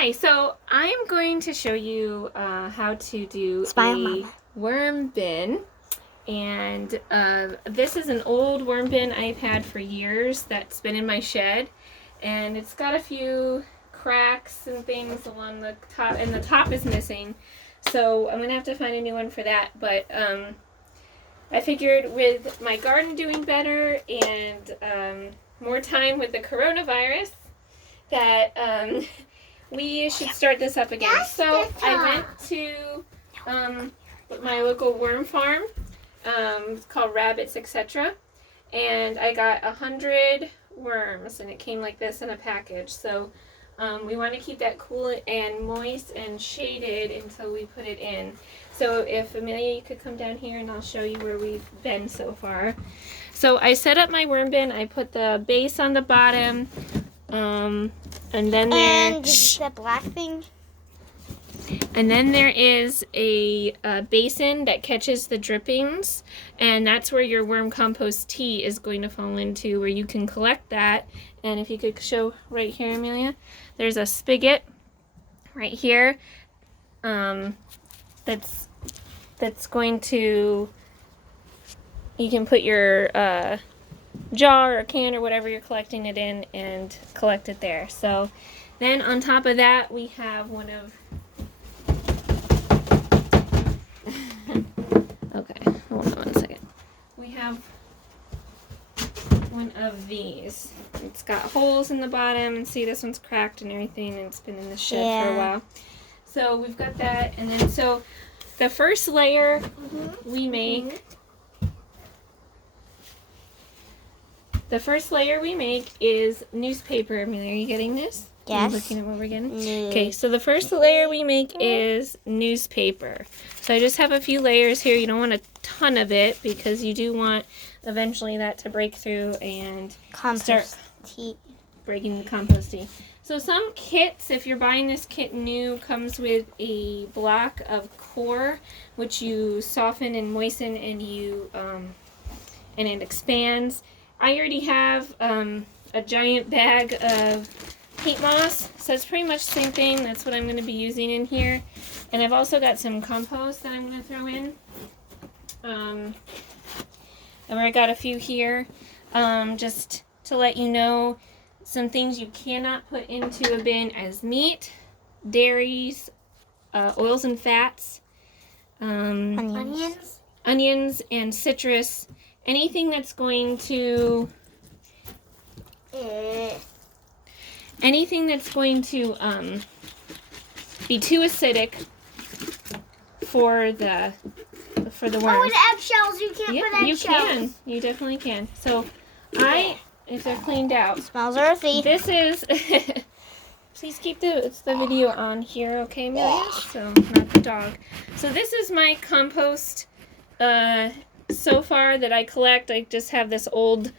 Hi, so I'm going to show you how to do worm bin. And this is an old worm bin I've had for years that's been in my shed. And it's got a few cracks and things along the top, and the top is missing. So I'm going to have to find a new one for that. But I figured with my garden doing better and more time with the coronavirus that we should start this up again. So I went to my local worm farm. It's called Rabbits, etc. And I got 100 worms, and it came like this in a package. So we want to keep that cool and moist and shaded until we put it in. So if Amelia, you could come down here and I'll show you where we've been so far. So I set up my worm bin. I put the base on the bottom. And then the black thing. And then there is a basin that catches the drippings, and that's where your worm compost tea is going to fall into, where you can collect that. And if you could show right here, Amelia, there's a spigot right here that's going to, you can put your jar or can or whatever you're collecting it in and collect it there. So then on top of that we have one of okay, hold on one second. We have one of these. It's got holes in the bottom, and see, this one's cracked and everything, and it's been in the shed for a while. So we've got that, and then so the first layer we make The first layer we make is newspaper. Amelia, are you getting this? Yes. Are you looking at what we're getting? No. Okay, so the first layer we make is newspaper. So I just have a few layers here. You don't want a ton of it because you do want eventually that to break through and start breaking the compost tea. So some kits, if you're buying this kit new, comes with a block of core, which you soften and moisten, and you and it expands. I already have a giant bag of peat moss, so it's pretty much the same thing. That's what I'm going to be using in here. And I've also got some compost that I'm going to throw in. And I got a few here, just to let you know some things you cannot put into a bin as meat, dairies, oils and fats, onions, and citrus. Anything that's going to be too acidic for the worms. Oh, and eggshells! You can't put eggshells. You can. You definitely can. So if they're cleaned out. Smells earthy. This is. Please keep the video on here, okay, Amelia? So not the dog. So this is my compost. So far that I collect. I just have this old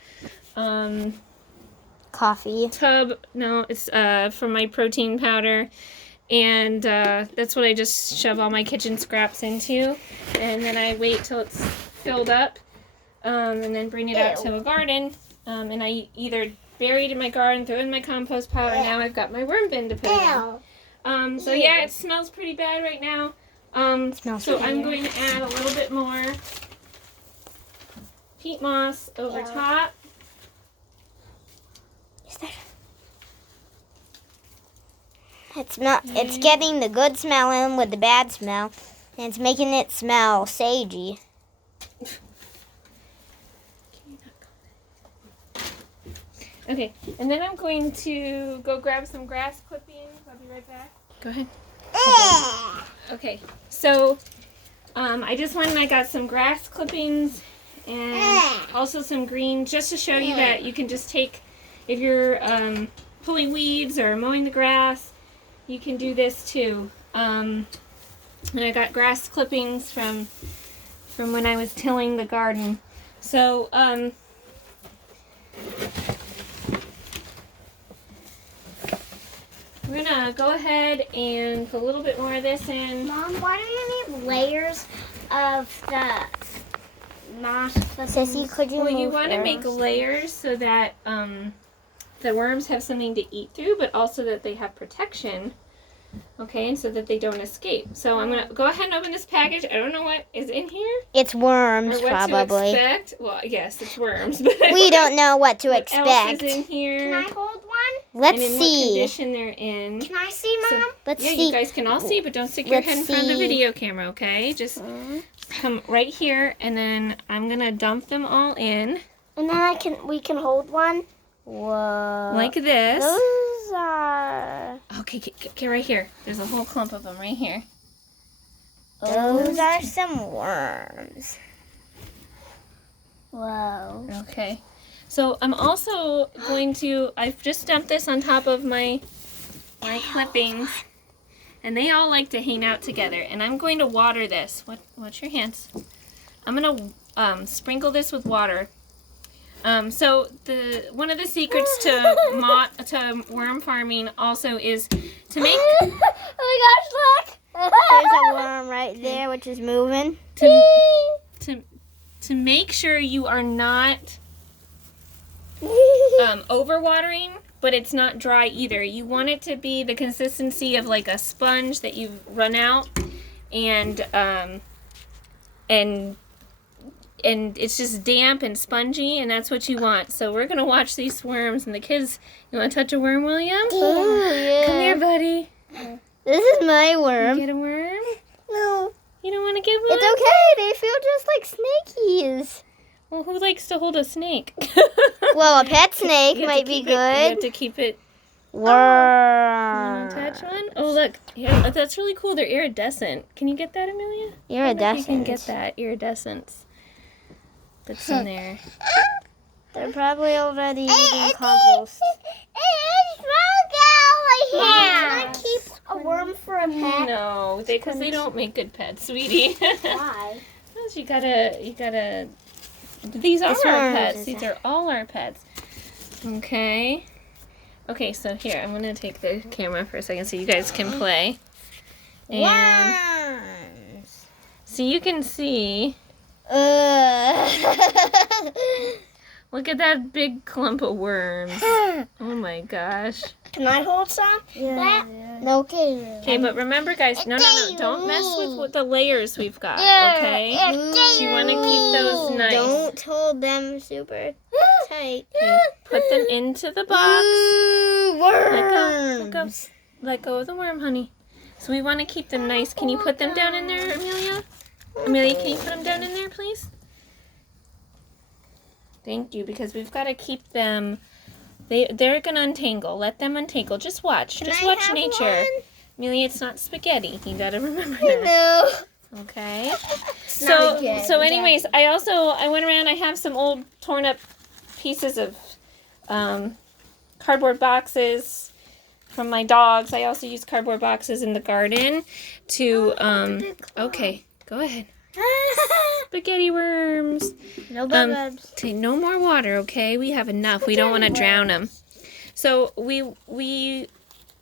coffee tub. No, it's from my protein powder, and that's what I just shove all my kitchen scraps into, and then I wait till it's filled up, and then bring it out to a garden, and I either bury it in my garden, throw in my compost pile, and now I've got my worm bin to put in. So yeah, it smells pretty bad right now. So I'm going to add a little bit more peat moss over top. It's getting the good smell in with the bad smell, and it's making it smell sagey. Okay, and then I'm going to go grab some grass clippings. I'll be right back. Go ahead. Okay, so I just went and I got some grass clippings and also some green, just to show you that you can just take, if you're pulling weeds or mowing the grass, you can do this too. And I got grass clippings from when I was tilling the garden. So we're gonna go ahead and put a little bit more of this in. Mom, why do you need layers of the moss? Sissy, could you Well, you want to make layers so that the worms have something to eat through, but also that they have protection Okay, so that they don't escape. So I'm gonna go ahead and open this package. I don't know what is in here. It's worms, Or what probably. to expect. Well, yes, it's worms. But We don't know what to what expect. else is in here? Can I hold one? Let's and in see. what condition they're in. Can I see, Mom? Let's Yeah, see. you guys can all see, but don't stick your Let's head in front of the see. video camera, okay? Just come right here, and then I'm gonna dump them all in And then we can hold one. Whoa. like this. Those are... Okay, get right here. There's a whole clump of them right here. Those are some worms. Whoa. Okay. So I'm also going to, I've just dumped this on top of my clippings, and they all like to hang out together. And I'm going to water this. Watch your hands. I'm going to sprinkle this with water. So one of the secrets to worm farming also is to make Oh my gosh, look! There's a worm right there, which is moving. to make sure you are not overwatering, but it's not dry either. You want it to be the consistency of like a sponge that you've run out, and it's just damp and spongy, and that's what you want. So we're gonna watch these worms, and the kids. You want to touch a worm, William? Oh, yeah. Come here, buddy. This is my worm. Get a worm? No. You don't want to get one? It's okay. They feel just like snakies. Well, who likes to hold a snake? Well, a pet snake You have might to be keep it- You have good. to keep it. Worm. Want to touch one? Oh, look. Yeah, that's really cool. They're iridescent. Can you get that, Amelia? I don't know if you can get that iridescence that's in there. They're probably already eating compost. Can I keep a worm for a pet? No, because they don't make good pets, sweetie. Why? Because you gotta. These are This our one pets. is These are all our pets. Okay. Okay, so here I'm gonna take the camera for a second so you guys can play. And Worms. so you can see. Look at that big clump of worms. Oh my gosh. Can I hold some? Yeah. Okay. Okay, but remember, guys, no. Don't mess with the layers we've got, okay? You want to keep those nice. Don't hold them super tight. Okay, put them into the box. Worms. Let go of the worm, honey. So we want to keep them nice. Can you put them down in there, Amelia? Amelia, can you put them down in there, please? Thank you, because we've got to keep them. They're gonna untangle. Let them untangle. Just watch. Just watch nature. Amelia, it's not spaghetti. You gotta remember that. No. Okay. not good. So anyways, I went around. I have some old torn up pieces of cardboard boxes from my dogs. I also use cardboard boxes in the garden to okay, go ahead. Spaghetti worms. No bugs. Okay, no more water, okay? We have enough. We don't want to drown them. So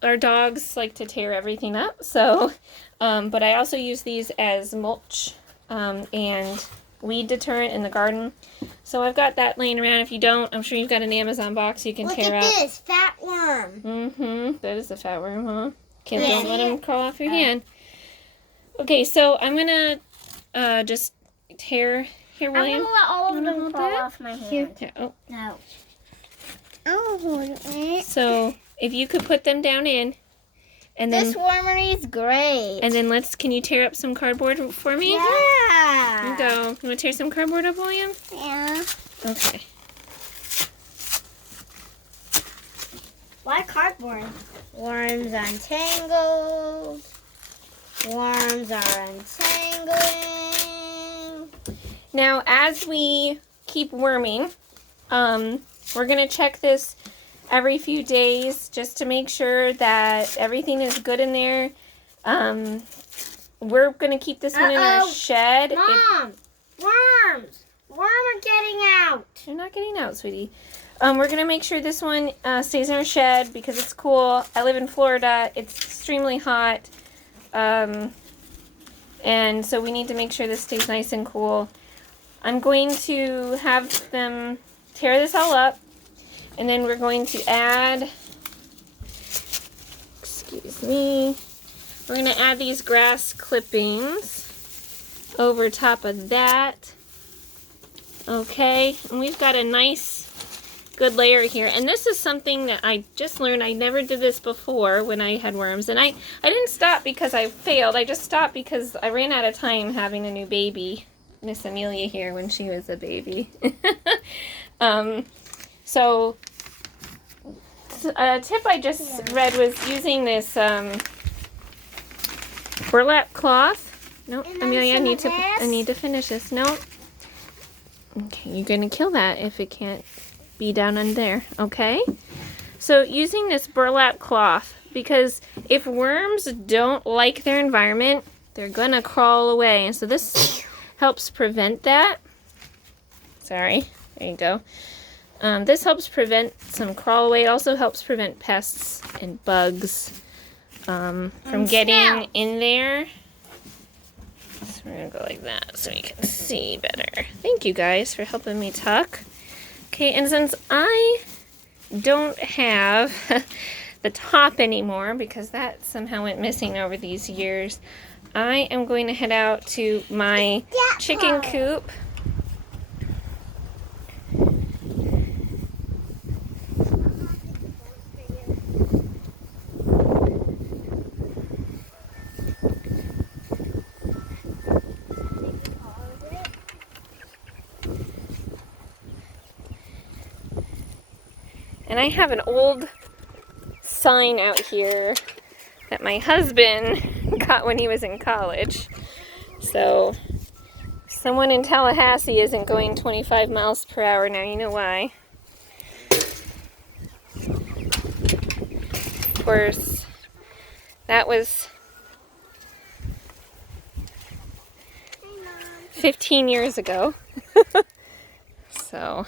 our dogs like to tear everything up. So, but I also use these as mulch and weed deterrent in the garden. So I've got that laying around. If you don't, I'm sure you've got an Amazon box you can tear up. Look at this fat worm. Mm-hmm. That is a fat worm, huh? Okay, don't let him crawl off your hand. Okay, so I'm gonna just tear here, I'm William. gonna let all of them hold fall that? off my hand. Here. Oh. No. Oh, So if you could put them down in, and then this wormery is great. and then can you tear up some cardboard for me? Yeah. Here you go. You want to tear some cardboard up, William? Yeah. Okay. Why cardboard? Worms untangled. Worms are untangling. Now, as we keep worming, we're gonna check this every few days just to make sure that everything is good in there. We're gonna keep this one in our shed. Mom, worms. Worms are getting out. They're not getting out, sweetie. We're gonna make sure this one stays in our shed because it's cool. I live in Florida. It's extremely hot. And so we need to make sure this stays nice and cool. I'm going to have them tear this all up, and then we're going to add, excuse me, We're going to add these grass clippings over top of that. Okay, and we've got a nice, good layer here. And this is something that I just learned. I never did this before when I had worms. And I didn't stop because I failed. I just stopped because I ran out of time having a new baby. Miss Amelia here when she was a baby. So a tip I just read was using this burlap cloth. No, Amelia, I need to finish this. No. Okay, you're gonna kill that if it can't be down in there. Okay. So using this burlap cloth, because if worms don't like their environment, they're gonna crawl away, and so this helps prevent that. Sorry. There you go. This helps prevent some crawl away. It also helps prevent pests and bugs from getting in there. So we're going to go like that so you can see better. Thank you guys for helping me tuck. Okay, and since I don't have the top anymore because that somehow went missing over these years, I am going to head out to my chicken coop. And I have an old sign out here that my husband got when he was in college. So someone in Tallahassee isn't going 25 miles per hour now. You know why? Of course, that was 15 years ago. So,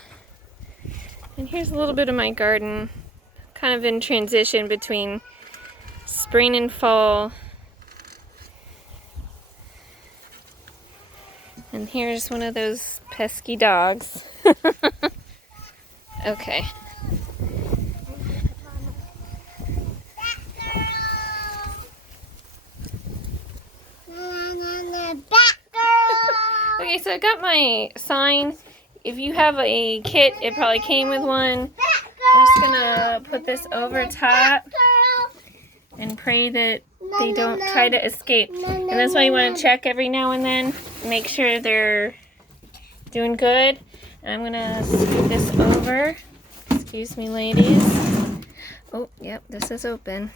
and here's a little bit of my garden, kind of in transition between spring and fall. And here's one of those pesky dogs. Okay. Okay, so I got my sign. If you have a kit, it probably came with one. I'm just gonna put this over top and pray that they don't try to escape. And that's why you want to check every now and then. Make sure they're doing good. And I'm gonna scoot this over. Excuse me, ladies. Oh, yep, this is open.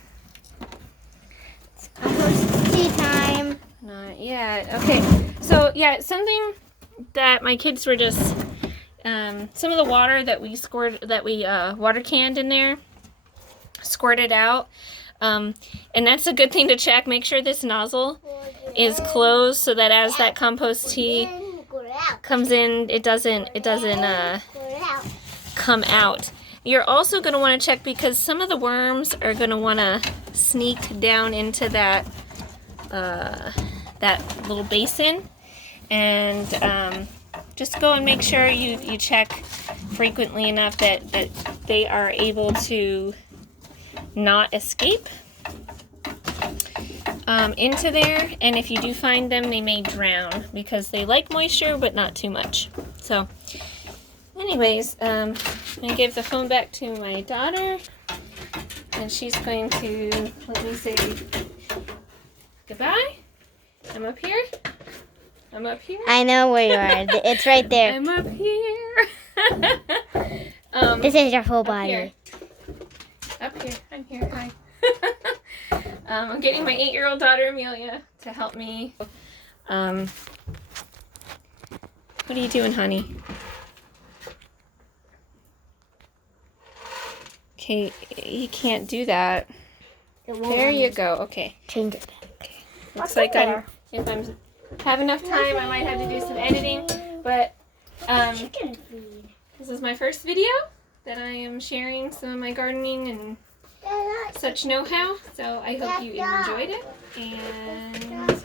It's almost tea time. Not yet. Okay, so yeah, something that my kids were just, some of the water that we water canned in there, squirted out. And that's a good thing to check. Make sure this nozzle is closed so that as that compost tea comes in, it doesn't come out. You're also going to want to check because some of the worms are going to want to sneak down into that that little basin, and just go and make sure you check frequently enough that they are able to not escape into there. And if you do find them, they may drown because they like moisture but not too much. So anyways, I'm going to give the phone back to my daughter, and she's going to let me say goodbye. I'm up here. I'm up here. I know where you are. It's right there. I'm up here. This is your whole body. Here. Up here. I'm here. Hi. I'm getting my 8-year-old daughter Amelia to help me. What are you doing, honey? Okay, you can't do that. There you go. Okay. Change it back. Okay. Looks like if I have enough time, I might have to do some editing. But this is my first video that I am sharing some of my gardening and such know-how. So I hope you enjoyed it. And